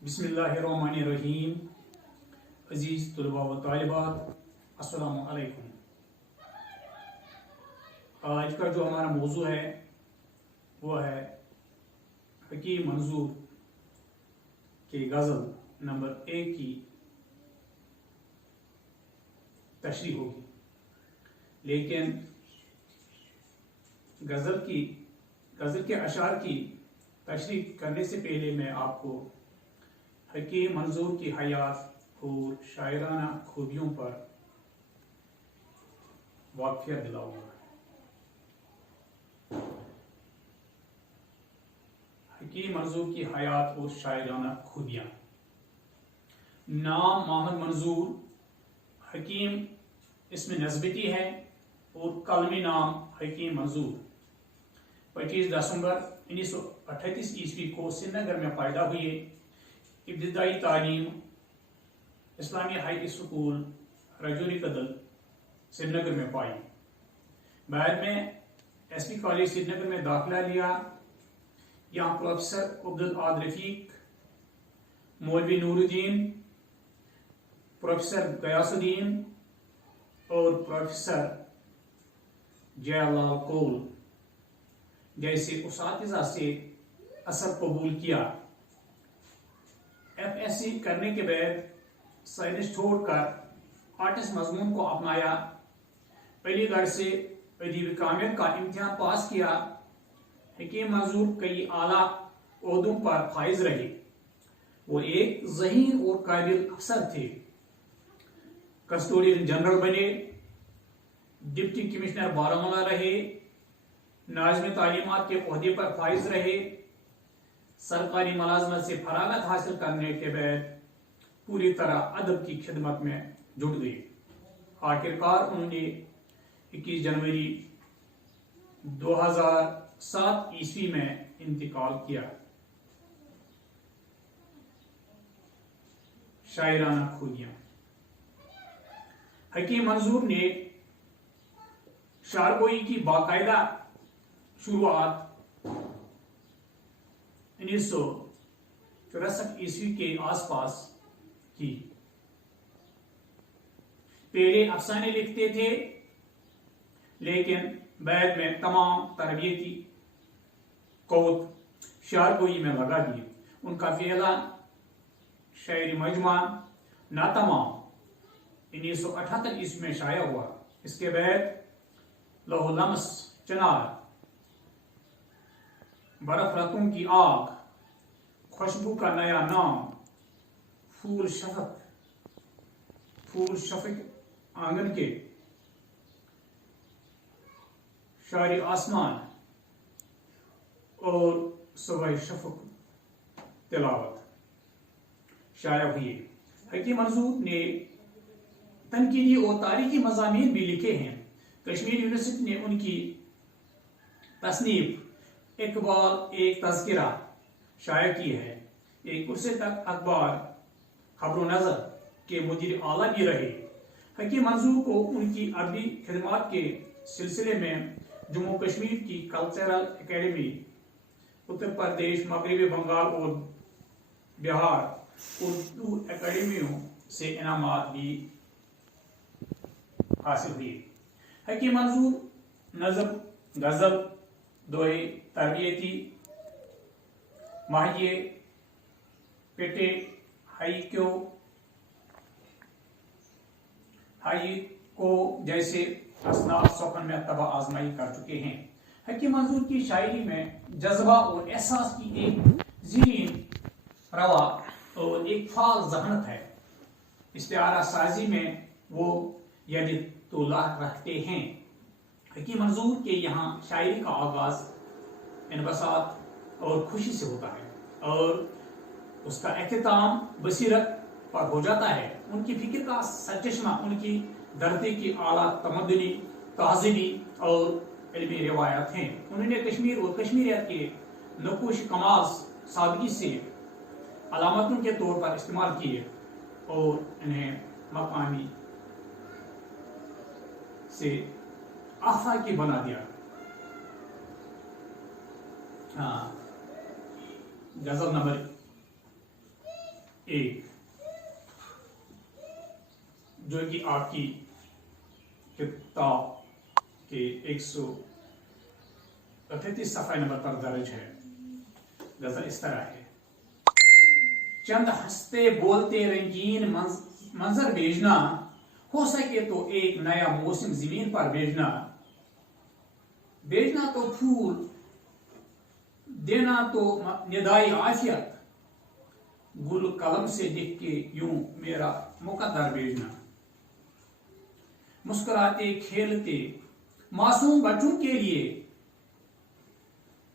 बिस्मिल्लाहिर्रहमानिर्रहीम। अजीज़ तलबा व तालिबात, अस्सलामु अलैकुम। आज का जो हमारा मौजू है वो है हकीम मंजूर के गज़ल नंबर 1 की तशरीह होगी। लेकिन गज़ल के अशार की तशरीह करने से पहले मैं आपको हकीम मंजूर की हयात और शायराना खूबियों पर वाक़िया दिलाऊंगा। हकीम मंजूर की हयात और शायराना खूबियाँ। नाम मोहम्मद मंजूर, हकीम इसमें नस्बती है और कलमी नाम हकीम मंजूर। 25 दिसंबर 1938 ईस्वी को श्रीनगर में पैदा हुए। इब्तिदाई तालीम इस्लामी हाई स्कूल रजौरी कदल श्रीनगर में पाई। बाद में SP कॉलेज श्रीनगर में दाखिला लिया। यहाँ प्रोफेसर अब्दुल आद रफीक, मौलवी नूरुद्दीन, प्रोफेसर गयासुद्दीन और प्रोफेसर जयलाल कौल जैसे उस्तातिज़ा से असर कबूल किया। FSc करने के बाद साइंस छोड़कर आर्ट्स मजमून को अपनाया। अलीगढ़ से अदीब कामिल का इम्तिहान पास किया। हकीम मंजूर कई आला ओहदों पर फाइज रहे। वो एक ज़हीन और काबिल अफसर थे। कस्टोडियन जनरल बने, डिप्टी कमिश्नर बारामूला रहे, नाज़िम तालीमात के ओहदे पर फाइज रहे। सरकारी मुलाजमत से फरागत हासिल करने के बाद पूरी तरह अदब की खिदमत में जुट गए। आखिरकार उन्होंने 21 जनवरी 2007 ईस्वी में इंतकाल किया। शायराना खूबियां। हकीम मंजूर ने शारगोई की बाकायदा शुरुआत 1964 ईस्वी के आसपास की। पहले अफसाने लिखते थे, लेकिन बाद में तमाम तरबियती कौत शारगोई में लगा दिए। उनका पहला शायरी मजमा नातमाम 1978 ईस्वी में शाया हुआ। इसके बाद लौह लम्स, चिनार, बर्फ रातों की आग, खुशबू का नया नाम, फूल शफक आंगन के, शारी आसमान और सुबह शफक तिलावत शाया हुई। हकीम मंजूर ने तनकीदी और तारीखी मज़ामीन भी लिखे हैं। कश्मीर यूनिवर्सिटी ने उनकी तसनीफ इकबाल एक तज़किरा शाया की है। एक उर्से तक अखबार खबर नज़र के मुदीर आला भी रहे। हकीम मंजूर को उनकी अरबी खिदमात के सिलसिले में जम्मू कश्मीर की कल्चरल एकेडमी, उत्तर प्रदेश, मगरबी बंगाल और बिहार उर्दू एकेडमियों से इनामात भी हासिल हुए। हकीम मंजूर नज़म, गज़ल, दोहे, तरबियती, माहिए, पेटे, हाइको जैसे असनाफ सफन में तबा आजमाई कर चुके हैं। हकीम मंजूर की शायरी में जज्बा और एहसास की एक ज़ीन रवा और एक फाल ज़हनत है। इस्तिआरा साजी में वो यदि तोला रखते हैं। हकीम मंजूर के यहाँ शायरी का आगाज इनबसात और खुशी से होता है और उसका अख्तिताम बसीरत पर हो जाता है। उनकी फिक्र का सरचश्मा उनकी धरती की आला तमद्दुनी, तहज़ीबी और इल्मी रिवायत हैं। उन्होंने कश्मीर और कश्मीरियत के नकुश कमाल सादगी से अलामतों के तौर पर इस्तेमाल किए और इन्हें मकामी से आफाकी बना दिया। गजल नंबर ایک جو کہ آپ کی کتاب کے 138 صفحہ نمبر پر درج ہے. غزل اس طرح ہے: چند ہنستے بولتے رنگین منظر بھیجنا، ہو سکے تو ایک نیا موسم زمین پر بھیجنا تو پھول، دینا تو ندائی عافیت، گل قلم سے لکھ کے یوں میرا مقدر بھیجنا. مسکراتے کھیلتے معصوم بچوں کے لیے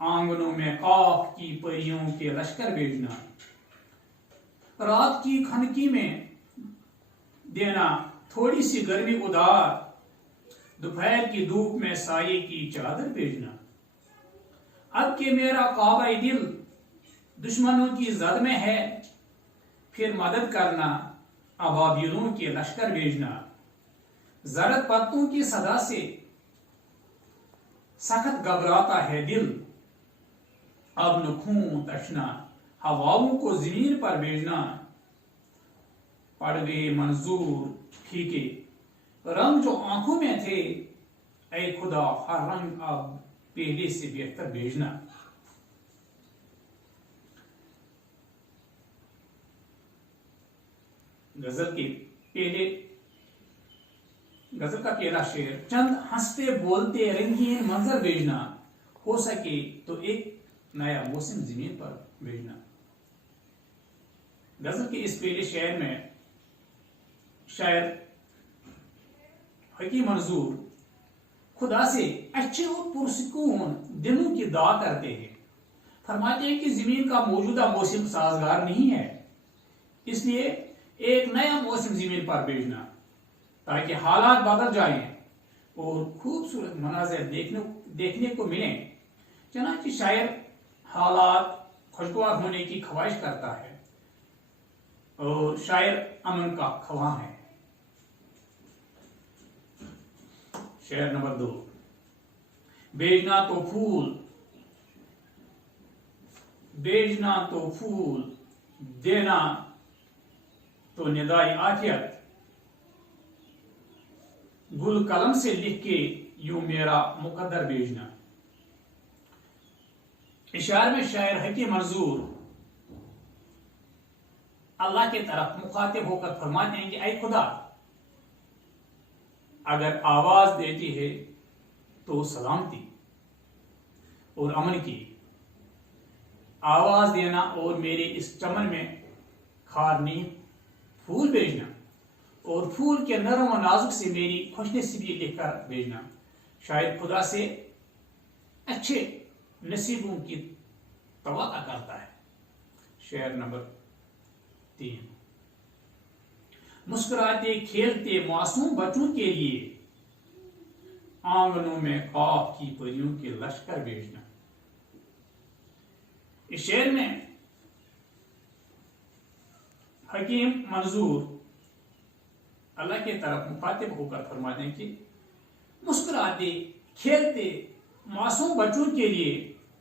آنگنوں میں قاف کی پریوں کے لشکر بھیجنا. رات کی کھنکی میں دینا تھوڑی سی گرمی ادار، دوپہر کی دھوپ میں سائے کی چادر بھیجنا. اب کہ میرا کعبہ دل دشمنوں کی زد میں ہے، پھر مدد کرنا ابابیلوں کے لشکر بھیجنا. زرد پتوں کی صدا سے سخت گھبراتا ہے دل، اب نہ خون تشنا ہواؤں کو زمین پر بھیجنا. پڑ گئے منظور پھیکے رنگ جو آنکھوں میں تھے، اے خدا ہر رنگ اب پہلے سے بہتر بھیجنا. غزل کا پہلا شعر: چند ہنستے بولتے رنگین منظر بھیجنا، ہو سکے تو ایک نیا موسم زمین پر بھیجنا. غزل کے اس پہلے شعر میں شاعر حکیم منظور خدا سے اچھے اور پرسکون دنوں کی دعا کرتے ہیں. فرماتے ہیں کہ زمین کا موجودہ موسم سازگار نہیں ہے، اس لیے ایک نیا موسم زمین پر بھیجنا تاکہ حالات بدل جائیں اور خوبصورت مناظر دیکھنے کو ملیں. چنانچہ شاعر حالات خوشگوار ہونے کی خواہش کرتا ہے اور شاعر امن کا خواہاں ہے. شعر نمبر 2: بھیجنا تو پھول، دینا تو ندائی عافیت، گل قلم سے لکھ کے یوں میرا مقدر بھیجنا. اشعار میں شاعر حکیم منظور اللہ کی طرف مخاطب ہو کر فرماتے ہیں کہ اے خدا، اگر آواز دیتی ہے تو سلامتی اور امن کی، آواز دینا اور میرے اس چمن میں خارنی پھول بھیجنا اور پھول کے نرم و نازک سے میری خوش نصیبی لکھ کر بھیجنا. شاید خدا سے اچھے نصیبوں کی توقع کرتا ہے. شعر نمبر 3: مسکراتے کھیلتے معصوم بچوں کے لیے آنگنوں میں قاف کی پریوں کے لشکر بھیجنا. اس شعر میں حکیم منظور اللہ کی طرف مخاطب ہو کر فرماتے ہیں کہ مسکراتے کھیلتے معصوم بچوں کے لیے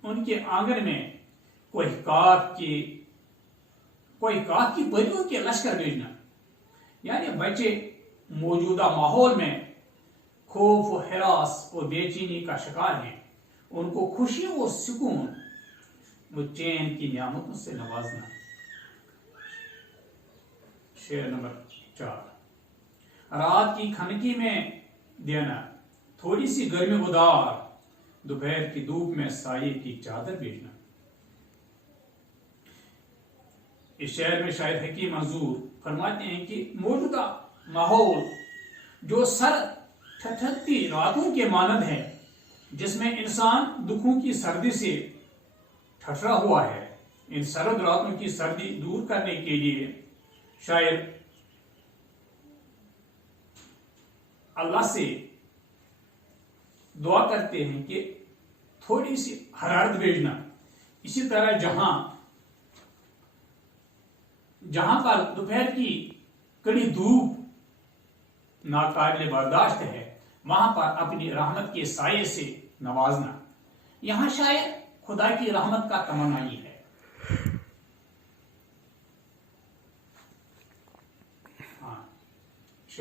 ان کے آنگن میں کوئی کاف کی پریوں کے لشکر بھیجنا. یعنی بچے موجودہ ماحول میں خوف و ہراس اور بے چینی کا شکار ہیں، ان کو خوشی اور سکون و چین کی نعمتوں سے نوازنا. شعر نمبر 4: رات کی کھنکی میں دینا تھوڑی سی گرمی ادار، دوپہر کی دھوپ میں سائے کی چادر بھیجنا. اس شعر میں شاعر حکیم منظور فرماتے ہیں کہ موجودہ ماحول جو سرد ٹھٹھتی راتوں کے مانند ہے، جس میں انسان دکھوں کی سردی سے ٹھٹھرا ہوا ہے، ان سرد راتوں کی سردی دور کرنے کے لیے شاعر اللہ سے دعا کرتے ہیں کہ تھوڑی سی حرارت بھیجنا. اسی طرح جہاں پر دوپہر کی کڑی دھوپ ناقابل برداشت ہے، وہاں پر اپنی رحمت کے سائے سے نوازنا. یہاں شاید خدا کی رحمت کا تمنا ہی ہے.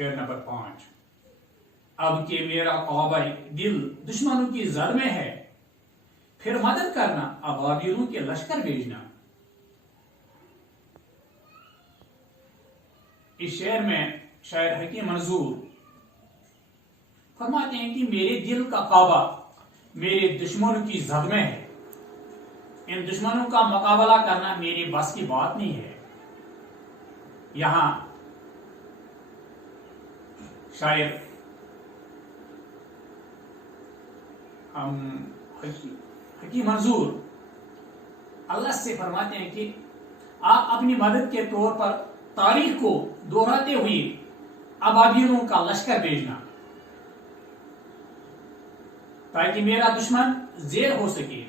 शेर नंबर 5, अब के मेरा काबा दिल दुश्मनों की जद में है, फिर मदद करना अबाबिलों के लश्कर भेजना। इस शेर में शायर हकीम मंजूर फरमाते हैं कि मेरे दिल का काबा मेरे दुश्मनों की जद में है, इन दुश्मनों का मुकाबला करना मेरी बस की बात नहीं है। यहां शायर हकीम मंजूर अल्लाह से फरमाते हैं कि आप अपनी मदद के तौर पर तारीख को दोहराते हुए अबाबिलों का लश्कर भेजना, ताकि मेरा दुश्मन जेर हो सके।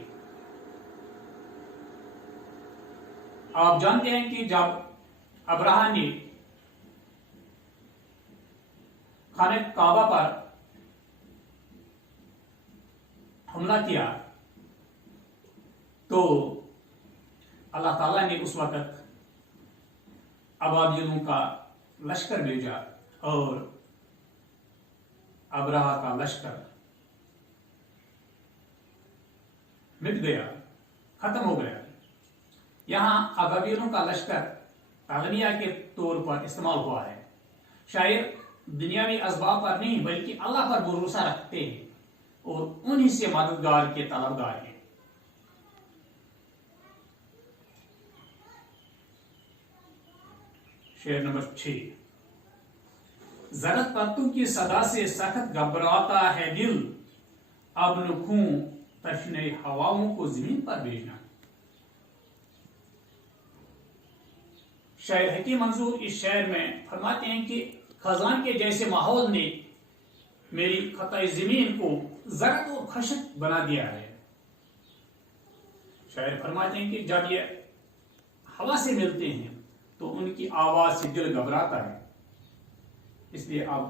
आप जानते हैं कि जब अब्राहा ने खाने काबा पर हमला किया तो अल्लाह ताला ने उस वक्त अबाबिलों का लश्कर भेजा और अब्राहा का लश्कर मिट गया, खत्म हो गया। यहां अबाबिलों का लश्कर तालमिया के तौर पर इस्तेमाल हुआ है। शायर दुनियावी असबाब पर नहीं बल्कि अल्लाह पर भरोसा रखते हैं और उन्हीं से मददगार के तलबगार हैं। शेर नंबर 6, जरत पत्तों की सदा से सख्त घबराता है दिल, अब नुखूं तशने हवाओं को जमीन पर भेजना। शायर हकीम मंजूर इस शेर में फरमाते हैं कि खजान के जैसे माहौल ने मेरी खताई जमीन को जरत और खशक बना दिया है। शायर फरमाते हैं कि जब ये हवा से मिलते हैं तो उनकी आवाज से दिल घबराता है, इसलिए अब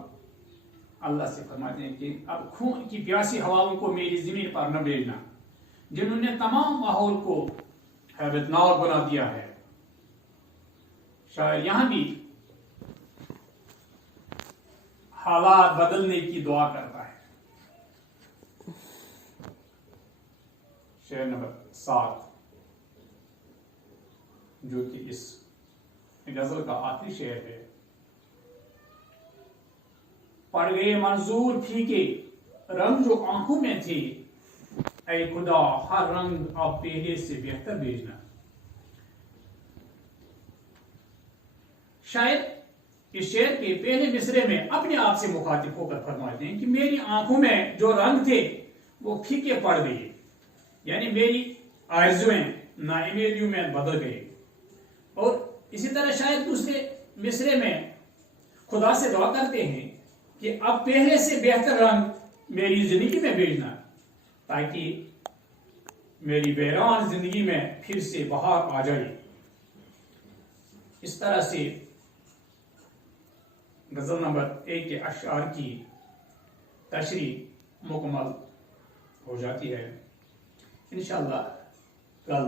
अल्लाह से फरमाते हैं कि अब खून की प्यासी हवाओं को मेरी जमीन पर न भेजना, जिन्होंने तमाम माहौल को हैबतनाक बना दिया है। शायद यहां भी हालात बदलने की दुआ करता है। शेर नंबर 7, जो कि इस गजल का आखिरी शेर है। पड़ गए मंजूर फीके रंग जो आंखों में थे, ऐ खुदा हर रंग अब पहले से बेहतर भेजना। शायद इस शेर के पहले मिसरे में अपने आप से मुखातिब होकर फरमाते हैं कि मेरी आंखों में जो रंग थे वो फीके पड़ गए, यानी मेरी आरज़ुएं नाउमीदियों में बदल गए। और इसी तरह शायद दूसरे मिसरे में खुदा से दुआ करते हैं कि अब पहले से बेहतर रंग मेरी जिंदगी में भेजना, ताकि मेरी बैरान जिंदगी में फिर से बहार आ जाए। इस तरह से गजल नंबर 1 के अशआर की तशरीह मुकम्मल हो जाती है। इंशाअल्लाह कल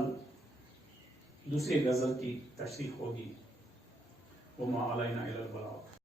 दूसरे गजल की तशरीह होगी। वमा अलैना इल्लल बलाग।